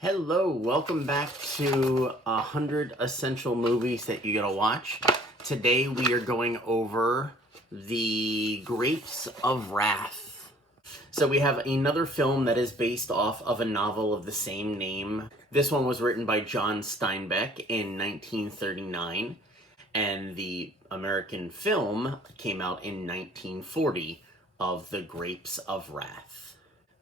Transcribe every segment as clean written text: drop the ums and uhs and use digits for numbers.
Hello, welcome back to 100 Essential Movies that you gotta watch. Today we are going over The Grapes of Wrath. So we have another film that is based off of a novel of the same name. This one was written by John Steinbeck in 1939, and the American film came out in 1940 of The Grapes of Wrath.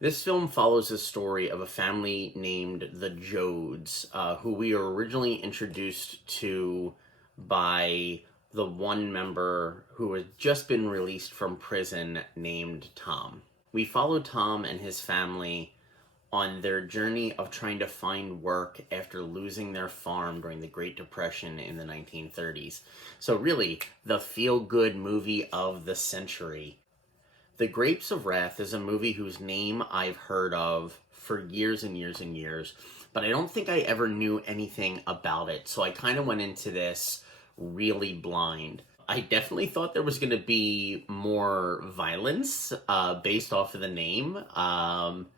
This film follows the story of a family named the Joads, who we were originally introduced to by the one member who had just been released from prison named Tom. We follow Tom and his family on their journey of trying to find work after losing their farm during the Great Depression in the 1930s. So really, the feel-good movie of the century. The Grapes of Wrath is a movie whose name I've heard of for years and years and years, but I don't think I ever knew anything about it, so I kind of went into this really blind. I definitely thought there was going to be more violence based off of the name, and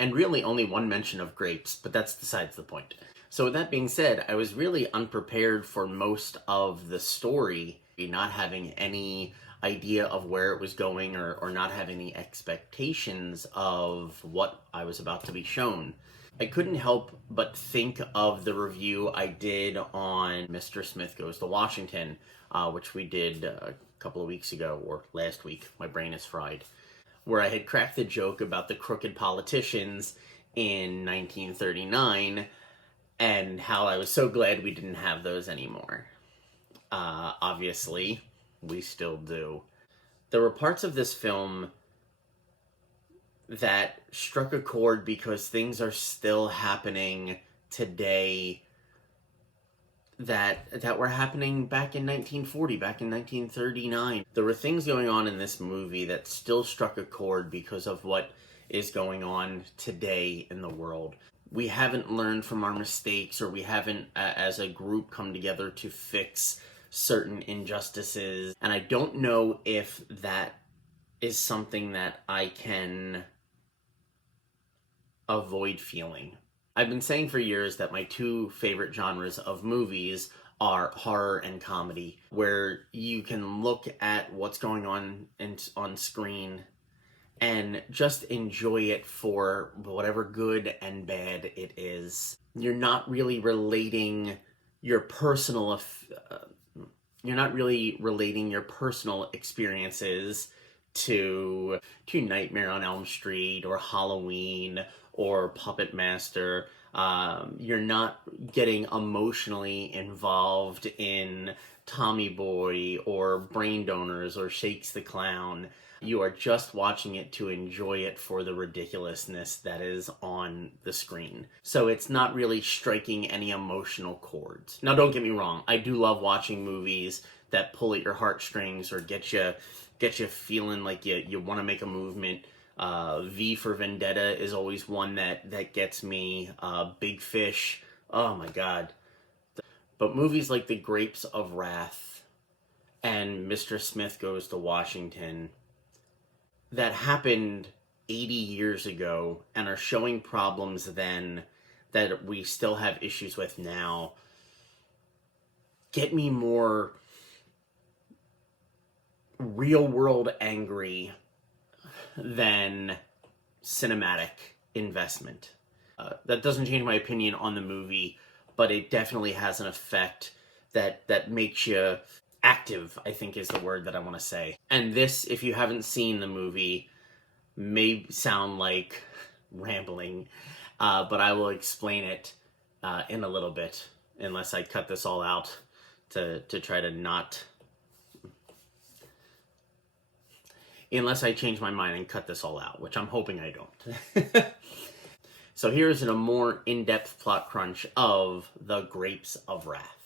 really only one mention of grapes, but that's besides the point. So with that being said, I was really unprepared for most of the story, not having any idea of where it was going or not having any expectations of what I was about to be shown. I couldn't help but think of the review I did on Mr. Smith Goes to Washington, which we did a couple of weeks ago, or last week, my brain is fried, where I had cracked the joke about the crooked politicians in 1939 and how I was so glad we didn't have those anymore. Obviously, we still do. There were parts of this film that struck a chord because things are still happening today that were happening back in 1940, back in 1939. There were things going on in this movie that still struck a chord because of what is going on today in the world. We haven't learned from our mistakes, or we haven't, as a group, come together to fix certain injustices. And I don't know if that is something that I can avoid feeling. I've been saying for years that my two favorite genres of movies are horror and comedy, where you can look at what's going on on screen and just enjoy it for whatever good and bad it is. You're not really relating your personal experiences to Nightmare on Elm Street or Halloween or Puppet Master. You're not getting emotionally involved in Tommy Boy or Brain Donors or Shakes the Clown. You are just watching it to enjoy it for the ridiculousness that is on the screen. So it's not really striking any emotional chords. Now, don't get me wrong. I do love watching movies that pull at your heartstrings or get you feeling like you want to make a movement. V for Vendetta is always one that gets me. Big Fish. Oh my God. But movies like The Grapes of Wrath and Mr. Smith Goes to Washington, that happened 80 years ago and are showing problems then that we still have issues with now, get me more real world angry than cinematic investment. That doesn't change my opinion on the movie, but it definitely has an effect that makes you active, I think is the word that I want to say. And this, if you haven't seen the movie, may sound like rambling, but I will explain it in a little bit, unless I cut this all out to try to not... Unless I change my mind and cut this all out, which I'm hoping I don't. So here's a more in-depth plot crunch of The Grapes of Wrath.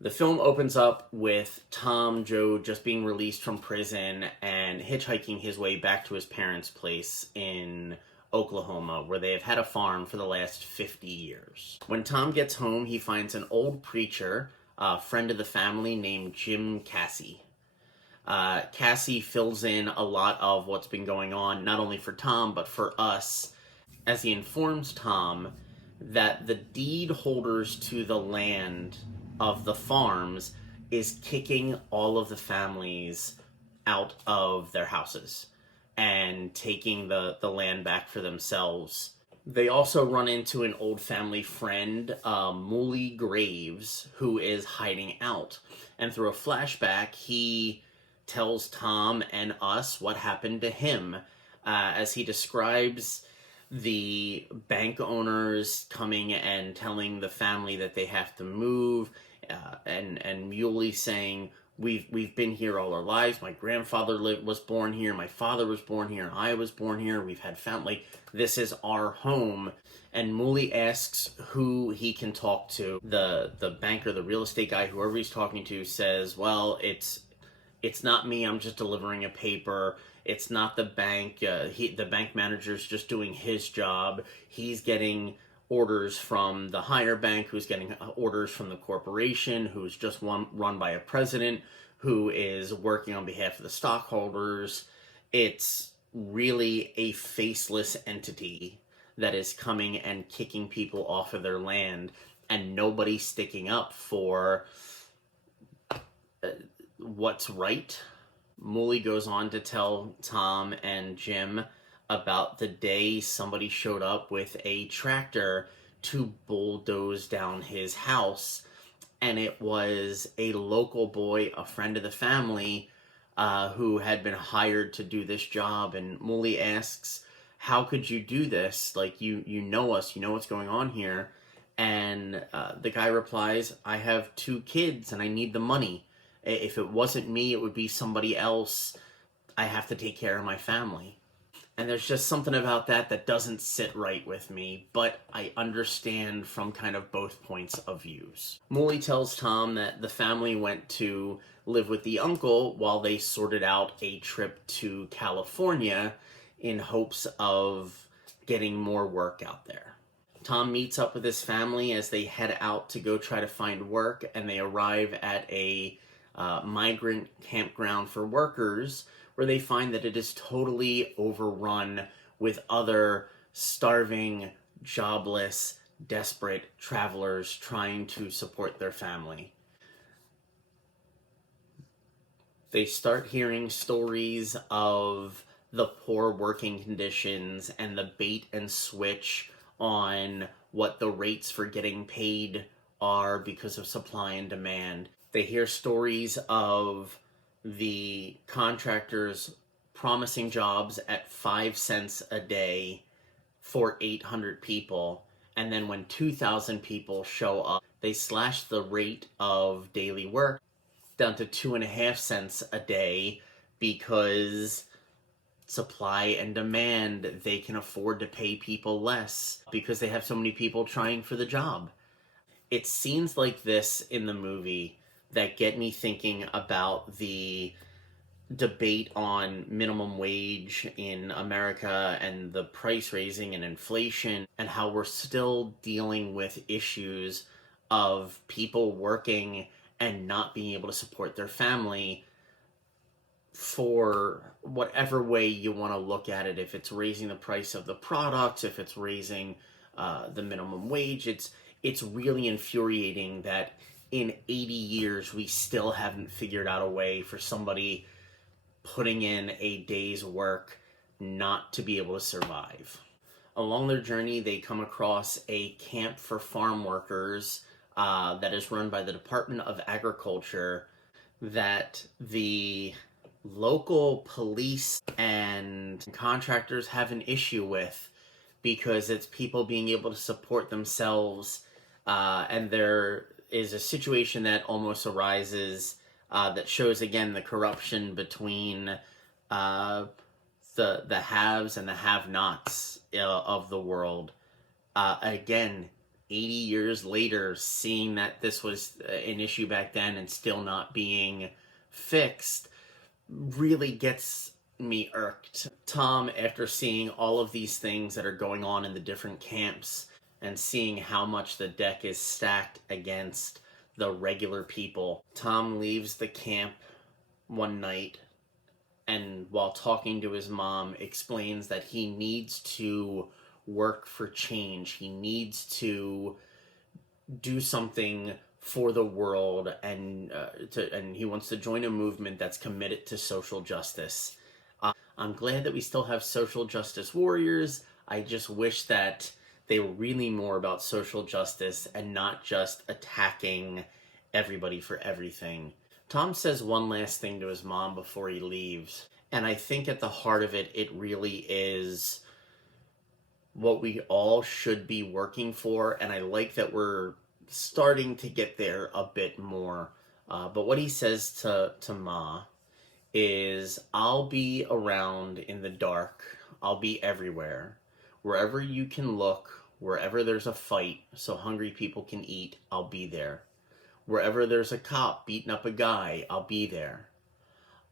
The film opens up with Tom Joad just being released from prison and hitchhiking his way back to his parents' place in Oklahoma, where they have had a farm for the last 50 years. When Tom gets home, he finds an old preacher, a friend of the family named Jim Cassie. Cassie fills in a lot of what's been going on, not only for Tom, but for us, as he informs Tom that the deed holders to the land of the farms is kicking all of the families out of their houses and taking the land back for themselves. They also run into an old family friend, Mooley Graves, who is hiding out. And through a flashback, he tells Tom and us what happened to him, as he describes the bank owners coming and telling the family that they have to move, and Muley saying, We've been here all our lives. My grandfather was born here. My father was born here. I was born here. We've had family. This is our home. And Mooley asks who he can talk to. The banker, the real estate guy, whoever he's talking to, says, well, it's not me. I'm just delivering a paper. It's not the bank. The bank manager's just doing his job. He's getting orders from the higher bank, who's getting orders from the corporation, who's just run by a president, who is working on behalf of the stockholders. It's really a faceless entity that is coming and kicking people off of their land, and nobody sticking up for what's right. Mooley goes on to tell Tom and Jim about the day somebody showed up with a tractor to bulldoze down his house, and it was a local boy, a friend of the family, who had been hired to do this job. And Mooley asks, how could you do this? Like, you know us, you know what's going on here. And the guy replies, I have 2 kids and I need the money. If it wasn't me, it would be somebody else. I have to take care of my family. And there's just something about that doesn't sit right with me, but I understand from kind of both points of views. Mooley tells Tom that the family went to live with the uncle while they sorted out a trip to California in hopes of getting more work out there. Tom meets up with his family as they head out to go try to find work, and they arrive at a migrant campground for workers, where they find that it is totally overrun with other starving, jobless, desperate travelers trying to support their family. They start hearing stories of the poor working conditions and the bait and switch on what the rates for getting paid are because of supply and demand. They hear stories of the contractors promising jobs at 5 cents a day for 800 people, and then when 2,000 people show up, they slash the rate of daily work down to 2.5 cents a day, because supply and demand, they can afford to pay people less because they have so many people trying for the job. It's scenes like this in the movie that get me thinking about the debate on minimum wage in America and the price raising and inflation, and how we're still dealing with issues of people working and not being able to support their family for whatever way you want to look at it. If it's raising the price of the products, if it's raising the minimum wage, it's really infuriating that in 80 years we still haven't figured out a way for somebody putting in a day's work not to be able to survive. Along their journey, they come across a camp for farm workers that is run by the Department of Agriculture, that the local police and contractors have an issue with, because it's people being able to support themselves, and there is a situation that almost arises that shows again the corruption between the haves and the have-nots of the world. Again, 80 years later, seeing that this was an issue back then and still not being fixed really gets me irked. Tom, after seeing all of these things that are going on in the different camps and seeing how much the deck is stacked against the regular people, Tom leaves the camp one night, and while talking to his mom, explains that he needs to work for change. He needs to do something for the world, and he wants to join a movement that's committed to social justice. I'm glad that we still have social justice warriors. I just wish that they were really more about social justice and not just attacking everybody for everything. Tom says one last thing to his mom before he leaves, and I think at the heart of it, it really is what we all should be working for, and I like that we're starting to get there a bit more. But what he says to Ma is, I'll be around in the dark. I'll be everywhere. Wherever you can look, wherever there's a fight so hungry people can eat, I'll be there. Wherever there's a cop beating up a guy, I'll be there.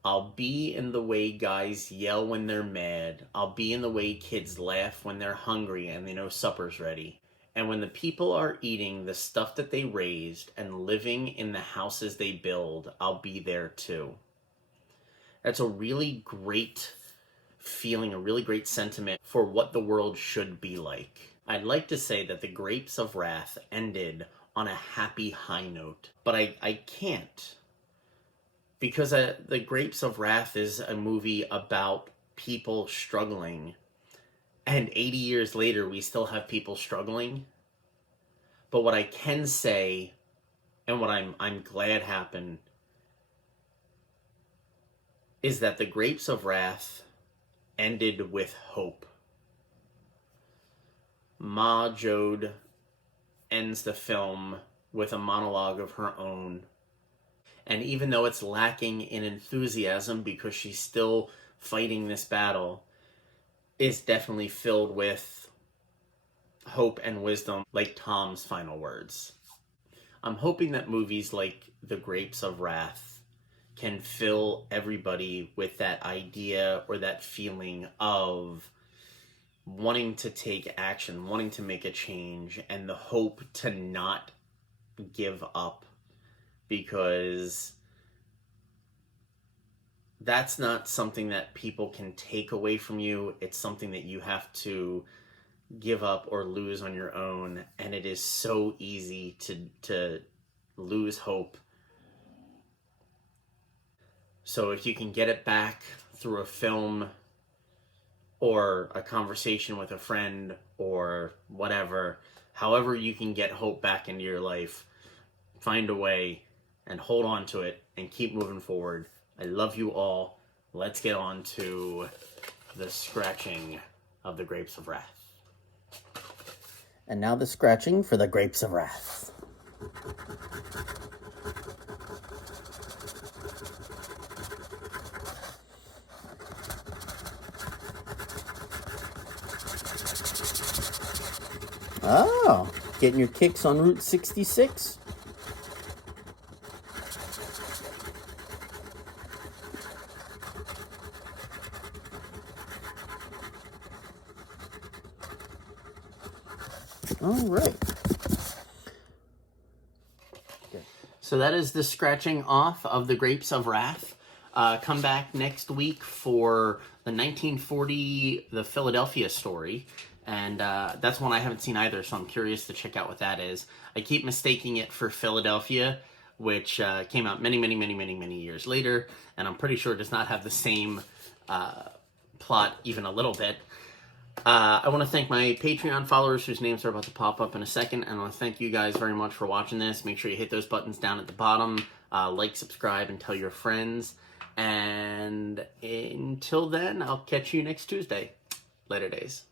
I'll be in the way guys yell when they're mad. I'll be in the way kids laugh when they're hungry and they know supper's ready. And when the people are eating the stuff that they raised and living in the houses they build, I'll be there too. That's a really great feeling, a really great sentiment for what the world should be like. I'd like to say that The Grapes of Wrath ended on a happy high note, but I can't. Because The Grapes of Wrath is a movie about people struggling. And 80 years later, we still have people struggling. But what I can say, and what I'm glad happened, is that The Grapes of Wrath ended with hope. Tom Joad ends the film with a monologue of her own. And even though it's lacking in enthusiasm because she's still fighting this battle, it's definitely filled with hope and wisdom, like Tom's final words. I'm hoping that movies like The Grapes of Wrath can fill everybody with that idea or that feeling of wanting to take action, wanting to make a change, and the hope to not give up, because that's not something that people can take away from you. It's something that you have to give up or lose on your own, and it is so easy to lose hope. So if you can get it back through a film or a conversation with a friend or whatever, however you can get hope back into your life, find a way and hold on to it and keep moving forward. I love you all. Let's get on to the scratching of The Grapes of Wrath. And now the scratching for The Grapes of Wrath. Oh, getting your kicks on Route 66? All right. Good. So that is the scratching off of The Grapes of Wrath. Come back next week for the 1940, the Philadelphia story. And that's one I haven't seen either, so I'm curious to check out what that is. I keep mistaking it for Philadelphia, which came out many years later, and I'm pretty sure it does not have the same plot even a little bit. I want to thank my Patreon followers whose names are about to pop up in a second, and I want to thank you guys very much for watching this. Make sure you hit those buttons down at the bottom, like, subscribe, and tell your friends. And until then, I'll catch you next Tuesday. Later days.